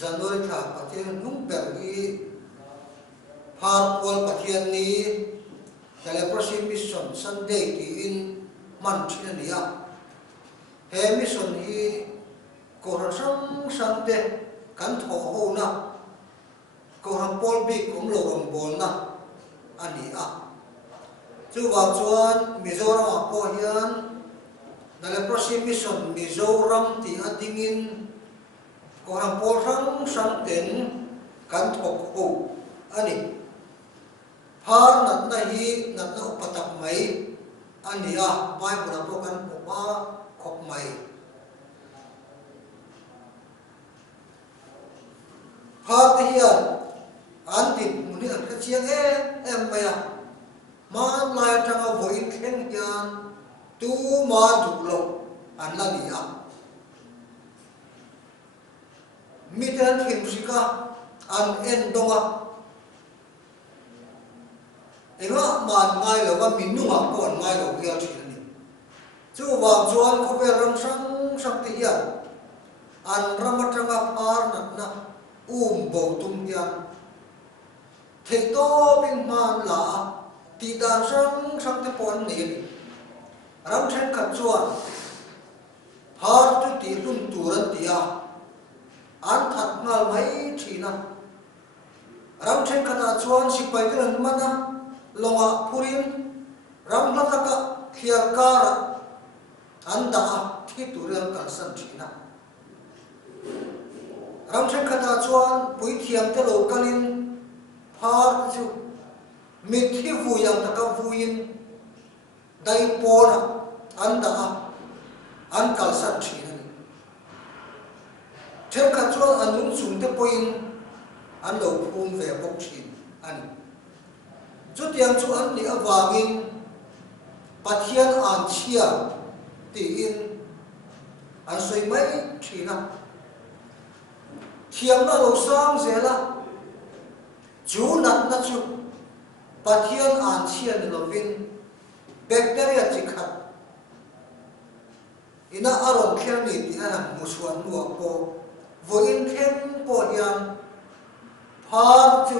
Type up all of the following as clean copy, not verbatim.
January tha pathian nung pergi phar pol pathian ni celebrity mission Sunday ti in manchina niya he mission hi korasang sante kan tho ho na korang pol bi kum lo rong bol na ani a chu wa chuan Mizoram po hian celebrity mission Mizoram ti adingin korang pol rang sang ten kan tho ho ani phar nat na hi nat na upatak mai ani a Bible na po kan upa khop mai phar ti hian an tin muni an ka chiang em maya ma lai tanga voin khen hian tu ma du lo an la ni a mi tan thim sika an en donga enga man ngai lo wa minunga kon ngai lo hial thil ni chu wa chuan ko vel rang sang ti hian an ramatanga par nat na bo tum hian thei to bin man la ti dan sang te pon ni ram then khat chuan par tu ti lum turan tia an that ngal mai thina ram then kata chuan sipai ran mana longa purin ram lataka khiar kara anda thi turan kalsan thina ram then kata chuan pui thiam te lo kalin phar chu mithi vuyang taka vuin dai pona anda an kalsan thina then kata chuan anung sung te poin an lo phum ve bok thin ani chu tiang chu an ni awangin pathian an chia ti in an soi mai thina thiam na lo sang zela chu nat na chu pathian an chia ni lovin bacteria chi khat ina aron kher ni ti ana musuan nuwa po voin khem po hian phar chu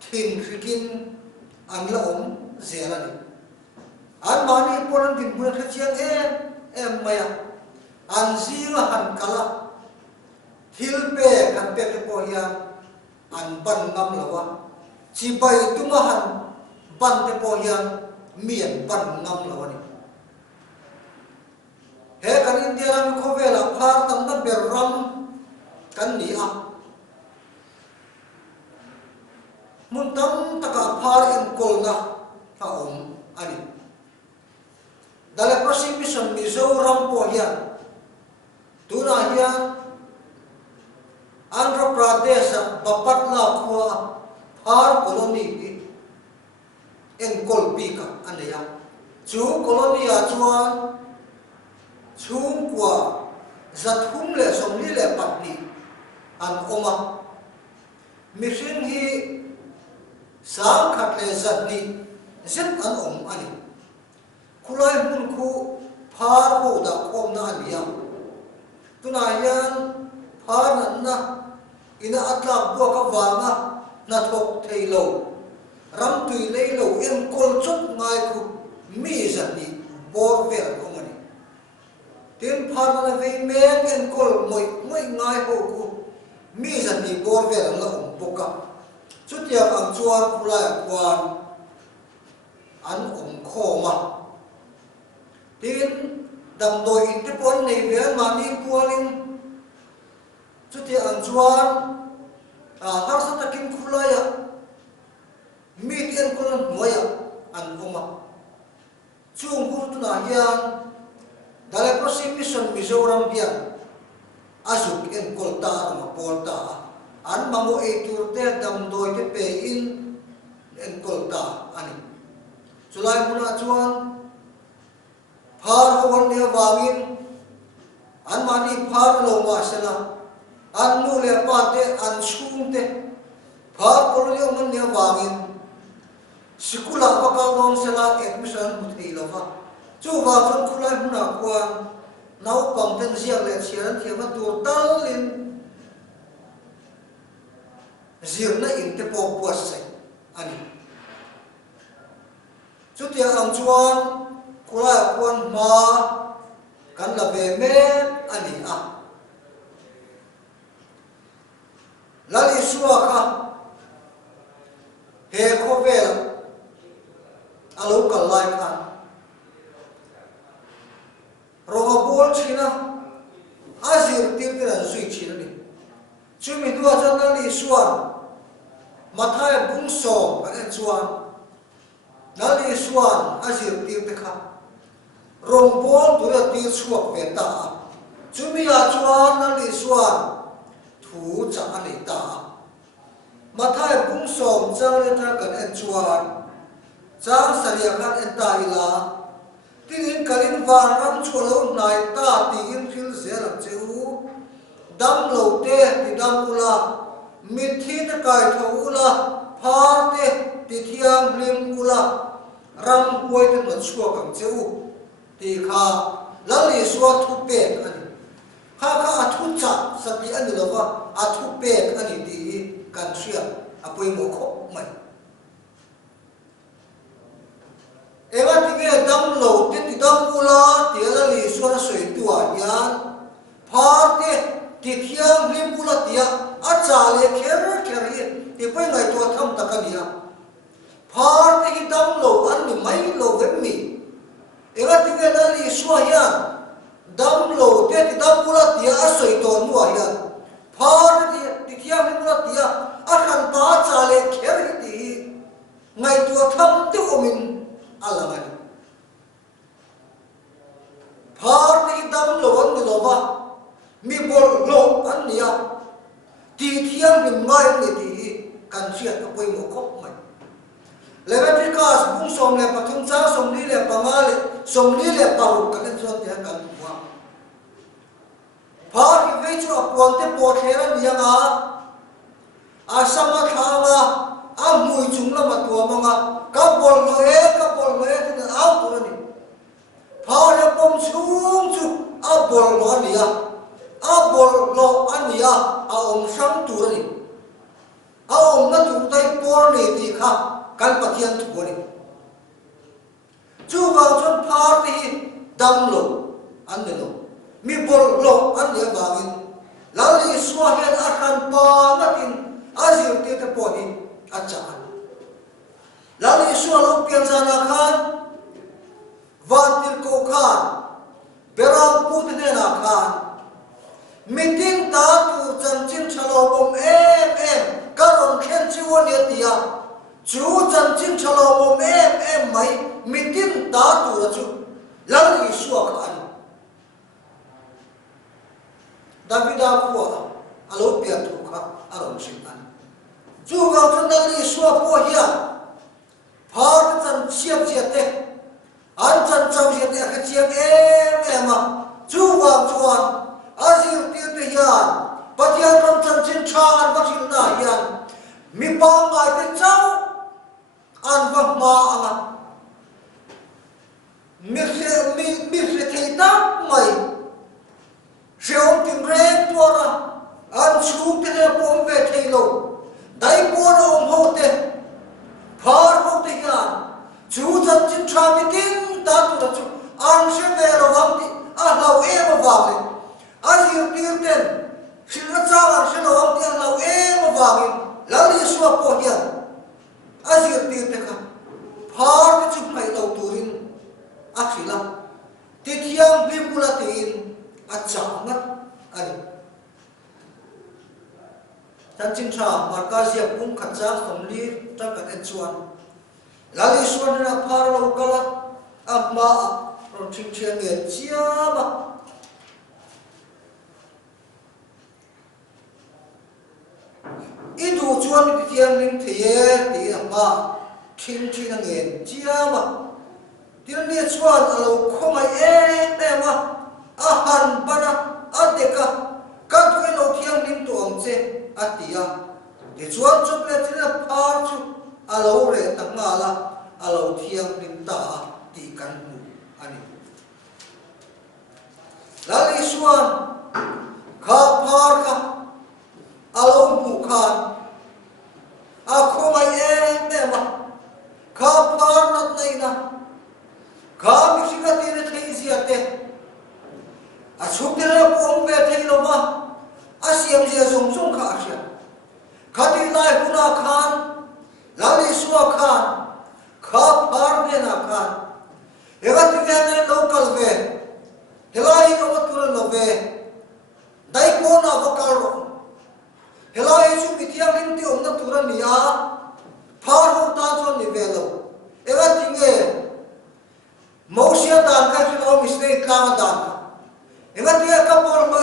thin khikin an la zela ni an mani poran din bun kha chiang em maya an zira han kala thil pe kan pe te po hian an ban ngam lawa chi bai tunga han ban te po hian mien ban ngam lawa ni he kan india ram kho vela phar tam na ber ram kan ni a mun tam taka phar in kolna ha ani dale prosim mission Mizoram po hian tuna hian Andhra Pradesh bapatna khua phar colony en kolpika anaya chu colony a chuan chung kwa zathum le somli le patni an oma mission hi sang khat le zatni zet an ani khulai mun khu phar ho da khom na ania tuna hian phar na ina atla bo ka wanga na thok theilo ram tui leilo en kol chuk ngai khu mi zatni bor vel komani tin phar na ve men en kol moi ngai ho khu mi zatni bor vel la boka chút tiệc ăn chuan pulai quan an khoma tin dam doi in te pon nei ve mani pualin chút tiệc ăn chuan har sa takin khulaya mi tian kon noya an khoma chung hu tu na hian dale prosim mission Mizoram bian azuk en kolta ma polta an mamu e turte dam doi te pe in en kolta ani chulai muna chuan phar hon ne wangin an mani phar lo ma sala an nu le pa te an chung te phar pol le man ne wangin sikula pa ka lom sala admission muthei lova chu wa chon khulai muna kwan นาวปองเต็นเสียงเลยเสียงเทียมตัวตั้งลิน zirna in te po puas sai ani chutia ang chuan kula kuan ma kan la ve me ani a lali suwa kha he ko vel alo kal lai khan ronga bol china azir tir tir an sui china ni chumi dua chan lali suwa mathai bung so kan en chuan nali suan azir tir te kha rong bol tura tir chuak ve ta chumi a chuan nali suan thu cha ani ta mathai bung som chang le tra kan en chuan chang saria kan en ta ila tin kalin van ram cholo nai ta ti in phil zer cheu dam lo te ti dam ula mithi te kai thula phar te ti thiam lim ula ram huai te na chua kang cheu ti kha lali suwa thu pe ani kha kha athu cha sati ani lova athu pe ani ti kan sia apoi mo kho mai ewa tinge dam lo te ti dam ula ti lali suwa soi tua yan phar te ti thiam lim ula tia acha le kher kher hi ti pai ngai to tham takania phar te hi dam lo an ni mai lo ve mi ewa tinge lali suwa yan dam lo te ti dam ula tia asoi to nuwa yan phar te ti thiam lim ula tia a khan ta cha le kher hi ti ngai to tham te omin alamani phar te dam lo an ni lo ba mi bol lo an nia ti thiam lim ngai ni ti kan sia ka poi mo khop mai leviticus bung som le pathum cha som li le pangale som li le paru kan so te kan wa phar ki ve chu apon te po thera nianga asama thanga a mui chung la ma tua manga ka bol lo e te au tu ni phar le pom chung chu a bol lo ania a bol lo ania a om sang tu ni a om na tu tai por ni ti kha kan pathian tu ni chu wa chon phar ti dam lo an ne lo mi bol lo an ne bangin lali suwa hen a khan pa natin azir te te po ni a cha lali suwa lo pian sana khan van til ko khan berang pu te na khan meeting ta tu chan chin chalo bom em karon khen chi won ye tia chu chan chin chalo bom em mai meeting ta tu la chu lali suwa khan davida ko alo pia tu kha aron sin an chu ga chun lali suwa po hia phar chan chiap chiat te an chan chau chiat te kha chiap em ma chu ga chuan azir tir te hian pathian ram chan chin chan vakin na hian mi pa ngai te chau an va ma anga mi thei ta mai seom tim reng tora an chu te ne pom ve thei lo dai por om ho te phar ho te hian chu chan chin cha mi tin ta tu chu an se ve ro wam ti a lau e ma wa le azir tir ten sila chawan sila wang ti ang lau e ma wangin lali suwa po hian azir tir te ka phar te chu mai lau turin a khila ti thiam lim pula tin a changat ani tan chin tha markazia kum khacha family ta kan en chuan lali suwa na phar lo kala amma ron thing thiang nge chiama idu chuan ti thiam lim theye ti amma thing thing nge chiama tin ne chuan alo khomai ma a han bana a deka ka tu lo thiam lim tu ang che atia ti chuan chup le tin phar chu alo re tak nga la alo thiam lim ta ti kan nu ani lali suan kha phar ka alo bu khan na khan lali suwa khan kha par ne na khan ega tinga ne local ve helai ko tur no ve dai ko na vakal ro helai chu mithiam lim ti om na tur ni a phar ho ta chon ni ve lo ega tinge mosia dan ka chu no mistake ka dan ega tinga kapol mo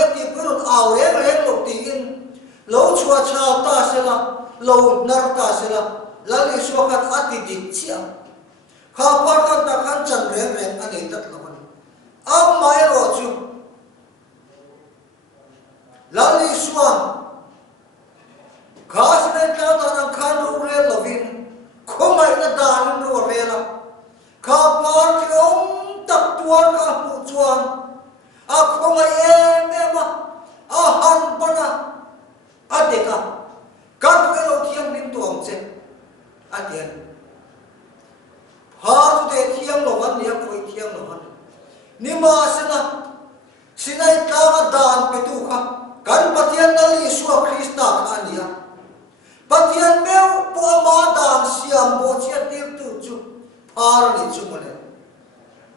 e ti purun aw re lo ti in lo chua cha ta se la lo nar ta se la lali suwa khan ati dik chia kha par kan ta khan chan reng ani tat lo ni am mai ro chu lali suwa khas ne ta ta khan ro re lo vin khomai na dan ro re la kha par ki om tak tuar ka pu chuan a khomai e ma a han pana adeka kan lo thiam nim tuam che adian har de thiam lo han nia koi thiam lo han ni ma sena sinai ka dan pe tu kha kan pathian nali suwa krista ania pathian meu po ma dan siam bo chia tir tu chu par ni chu mane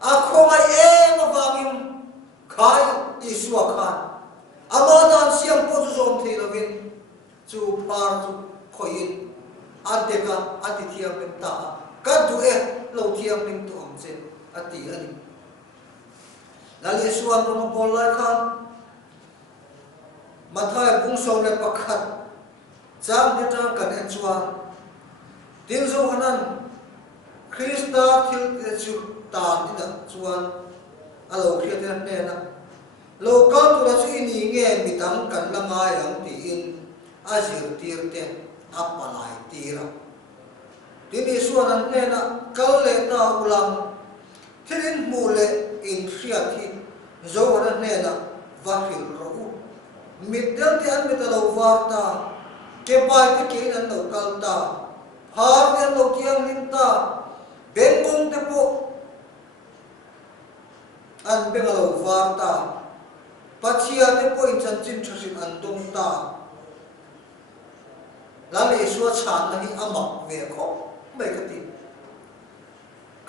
a khomai e ma wangim khai isua khan amadan siam po chu zom thei lovin chu par chu khoin adeka atithiam lim ta ka du e lo thiam lim tu am che ati ani lali suan ro bol lai khan mathai bung song le pakhat chang ni tang kan en chuan tin zo hanan krista thil chu ta ni da chuan alo khriat ne na local tu la chu ni nge mitam kan lama yang ti in azir tir te apalai tira tini suanan ne na kal le na ulam thilin mule in khriat hi zo ran ne na vakil ro middel te an mitalo warta ke pai te ke nan local ta har ne lo kiang lim ta bengong te po an bengalo warta pachia te po in chan chin thasin an dong ta lali suwa chan na hi amak ve kho mai ka ti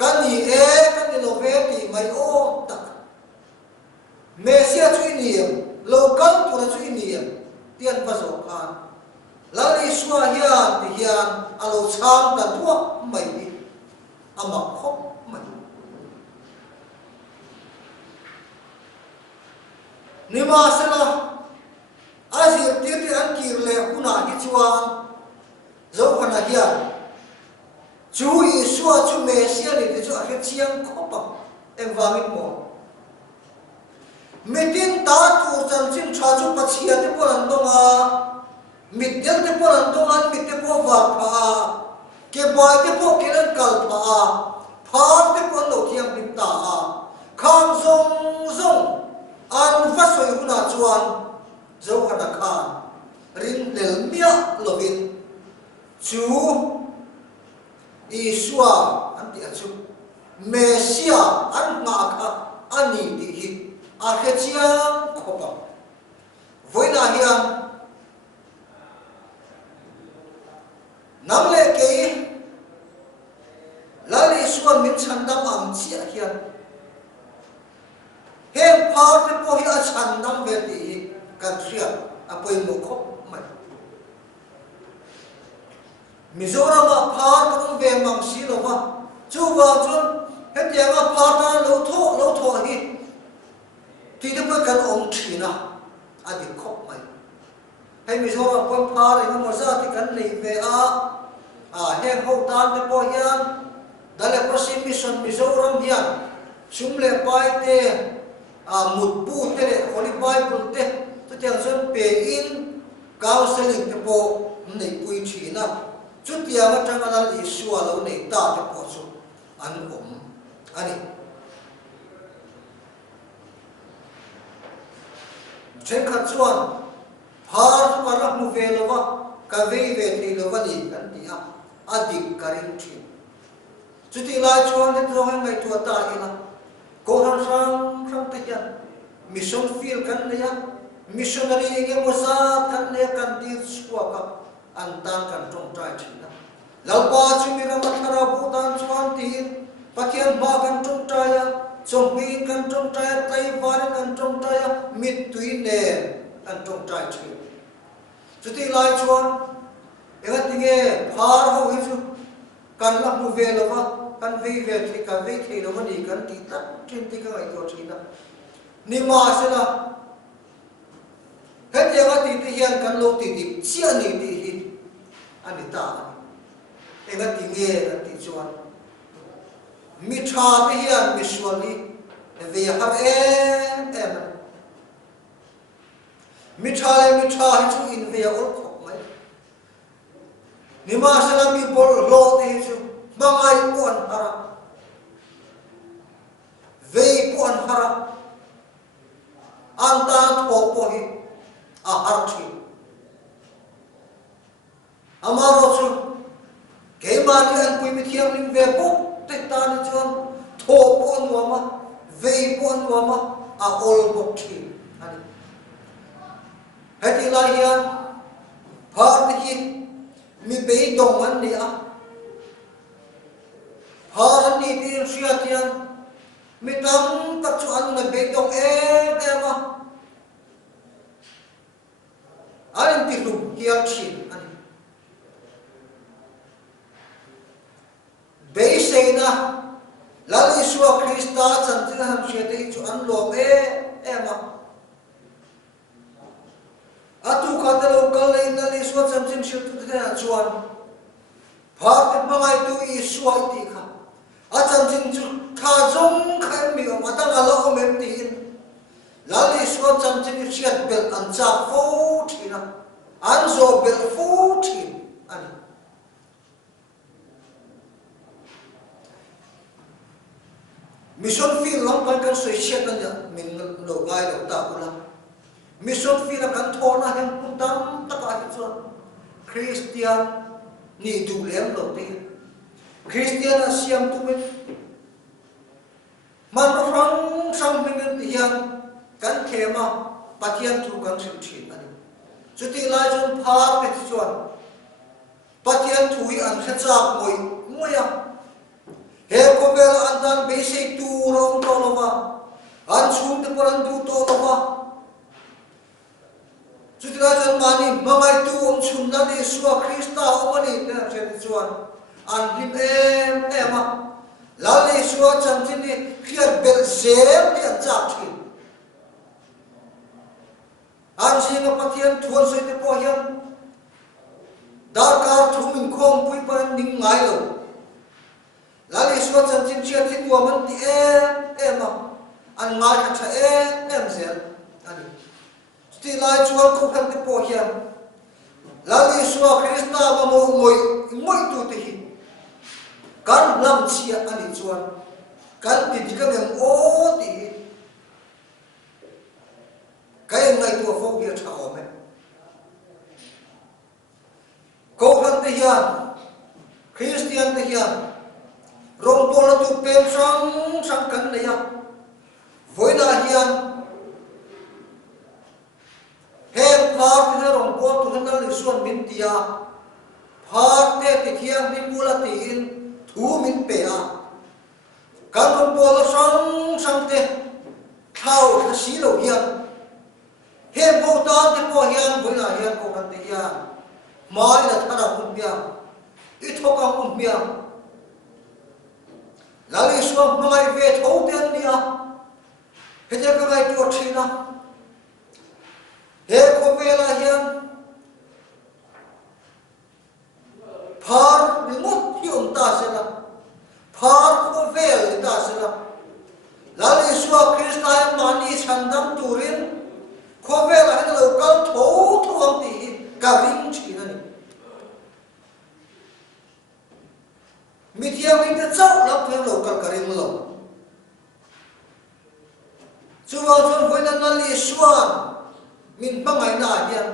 kan ni e kan ni lo ve ti mai o tak mesia chu ni local tu na chu ni tian pa zo khan lali suwa hian ti hian alo chang ta thua mai ni amak kho mai nima sala azir tir an kir le huna hi chuan zo khana hian chu isua chu mesia ni te chu a chiang khopa em wangin mo mitin ta tu chan chin tha chu pachia te poran donga mitel te poran donga mit te po wa pha ke boy te po kelan kal pha phar te po lo thiam lim ta kham zong zong an va soi huna chuan zo khana khan rin del mia lovin chu isua anti achu mesia an nga kha ani ti hi a khe chiang khopa voina hian namle ke lali suan min chandam am chi a hian hem phar te po hi a chandam ve ti hi kan thria a poi mo khop mai Mizoram a phar kan ve mang si lo wa chu wa chun he tia ma phar na lo tho hi ti te po kan om thina a di khop mai hay Mizoram pon phar ina mo za ti kan nei ve a hem ho tan te po hian dale prosim mission Mizoram hian sumle pai te mut pu te holy bible te tu tiang son pe in counseling te po nei pui thina chu tia ma tang ala isua lo nei ta te po chu an ani chen khat chuan phar para mu ve lo wa ka ve thi lo wa ni kan ti adik karin thi chu ti lai chuan te tro ngai tu ta ina ko ram te hian mission field kan ne ya missionary nge mo sa kan ne kan ti suwa ka an tan kan trong trai thina lalpa chumi ramathara bhutan chuan tin pathian ba kan trong trai a chompi kan trong trai tai var kan trong trai a mit tui ne an trong trai thina chuti lai chuan enga tinge phar ho hi chu kan la mu ve lova kan ve ve thi kan ve thi lo ni kan ti tat thin ti ka ngai to thina ni ma se la hết giờ cái thì hiện căn lô thì chia này thì anh đi ta em cái thì nghe cái thì chuan mi cha thì hiện mi xuân đi về har em mi cha hết chú in về ổn không mấy nhưng mà sao làm mi bol lô thì chú mang ai buồn hara về buồn hara anh ta thọ bồi arthi amaro chu ke mani an pui mi thiam lim ve pok te ta ni chuan tho pon wa ma ve pon wa ma a ol bok thi ani hati la hian phar ti mi be dong an ni a phar an ni ti ria tian mi tam tak chu an na be dong em a anh ti lum hiam chin ani be seina lali suwa krista chan tin ham she te chu an lom ema atu ka te lo kal le lali suwa chan tin she tu te chuan phar te mangai tu I suwa ti kha a chan tin chu kha jong khan mi ma ta la lo mem tin lali suwa chan tin she bel an cha fo thina an zo bel fo thin ani mission field long kan soi shet na min lo gai lo ta kula mission field kan thona hem putam ta ka hi chuan christian ni du lem lo te christian asiam tu men man rong sang min hian kan khema pathian thu kan sim thin ani chuti lai chun phar pe chuan pathian thui an khachak moi moya he ko bel an dan be sei tu rong to lova an chum te poran du to lova chuti lai chun mani mamai tu chun na ni suwa krista omani na che chuan an lim ema la le suwa chan tin ni khiat bel zem ni an chak thin an jinga pathian thuan soi te po hian darkar thumin khom pui pan ning ngai lo lali suwa chan chin chia thi tua man ti ema an ngai kha tha em zel ani sti lai chuan ko phan te po hian lali suwa krista ma mo moi tu te hi kan lam chia ani chuan kan ti ka ngem o ti cái ngày tua phong bia thảo mẹ câu thân thế hiền Christian thế hiền rong bò là tụ pem sang cắn này à với là hiền hem phar thế rong bò tụ thân là xuân min tia phar thế thì hiền min bula tin thu min pe à căn rong bò là sang thế thao là xí lầu hiền hem vô tan te po hian với là hian ko kan te hian mai là thara kun bia I thoka kun bia lali suam mai ve thau ten dia he te ka ngai tu thina he ko ve la hian phar ni mot hium ta se la phar ko ve ta se la lali suam krista mani chandam turin ko ve la hen lo kal tho thuam ti ka ring thi na ni mi thiam in te chau lap them lo kal ka ring lo chuwa chon voi na li suan min pangai na hian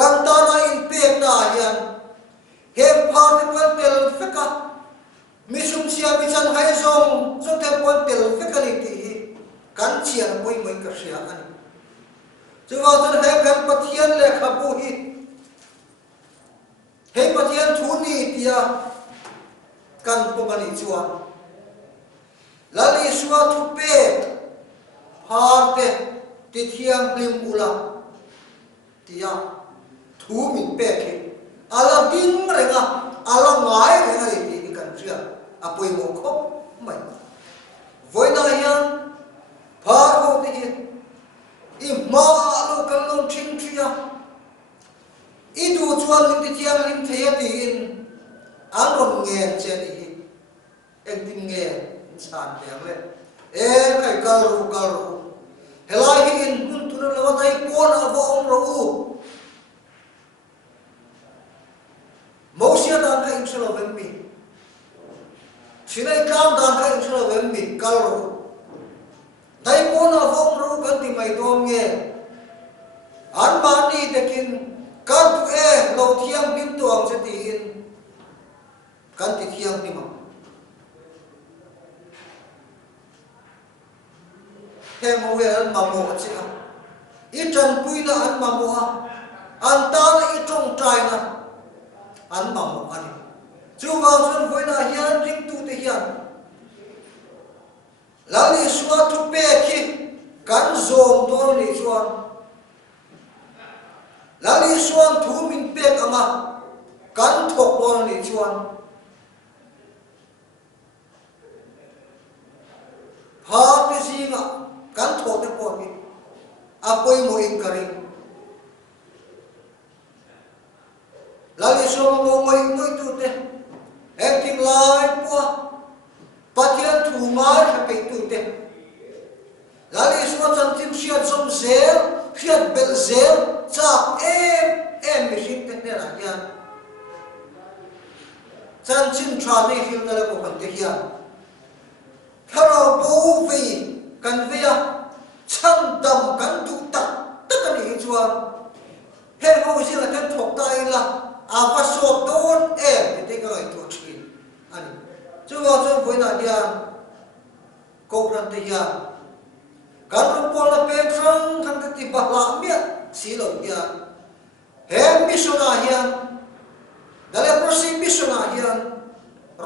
kan ta na in pek na hian hem phar te pal tel feka mi sum sia mi chan hai zong zong te pal tel feka ni ti kan chian moi moi ka sia ani chuwa chon he kan pathian le khabu hi tia kan pomani chuan lali suwa thu pe pharte ti thiam lim ula tia thu min pe khi ala ding renga ala ngai renga ni kan tria apoi mo khop mai voina hian phar ho ti hi I ma lo kan long thing tria I du chuan lim ti thiam lim thei ti in an ron ngen chen hi eng tin nge san piang le kai kal ru helai hi in hun tu lo dai pon a vo ong ro u mo sia dan kai chlo ven mi sinai kam dan kai chlo ven mi kal ru dai pon a vo ong ro kan ti mai dom nge an ba ni tekin kan tu lo thiam lim tuang se ti in kan ti thiam ni ma he mo we an ma mo chi a I tran pui na an ma mo a an ta na I trong trai na an ma mo ani chu wa chun voi na hian ring tu te hian la ni suwa tu pe khi kan zom do ni chuan la ni suan thu min pe anga kan thok do ni chuan ha pe singa kan thok te po ni apoi mo in karing lali so mo moi tu te acting lai po pathian thu mai ha pe tu te lali so chan tim siat som zel siat bel zel cha em mi shin te ne la ya chan chin cha ne hil na ko kan te hian tharo bo vi kan via chang dam kan du tak tak ni chuan he ho si la kan thok tai la a va so don te ka lai tu chin ani chu wa chu voi na dia ko ran te ya kan ro po la pe thang kan te ti ba la mi si lo ya he mi so na hian dale prosi mi so na hian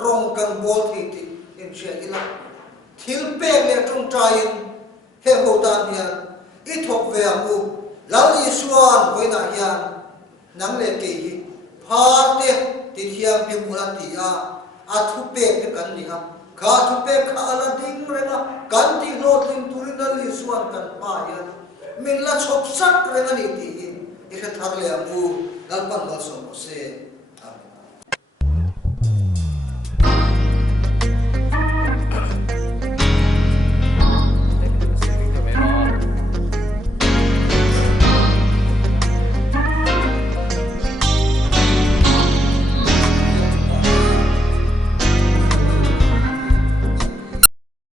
rong kan bol ti in che ila thil pe le trong trai he ho dan hian I thok ve amu lali suan voi na hian nang le ke hi phate ti thiam pi mu la ti a thu pe te kan ni ha kha thu pe kha ala ding renga kan ti lo tin turin li suan kan pa hian min la chop sak renga ni ti I kha thar le amu dal pan dal so se amen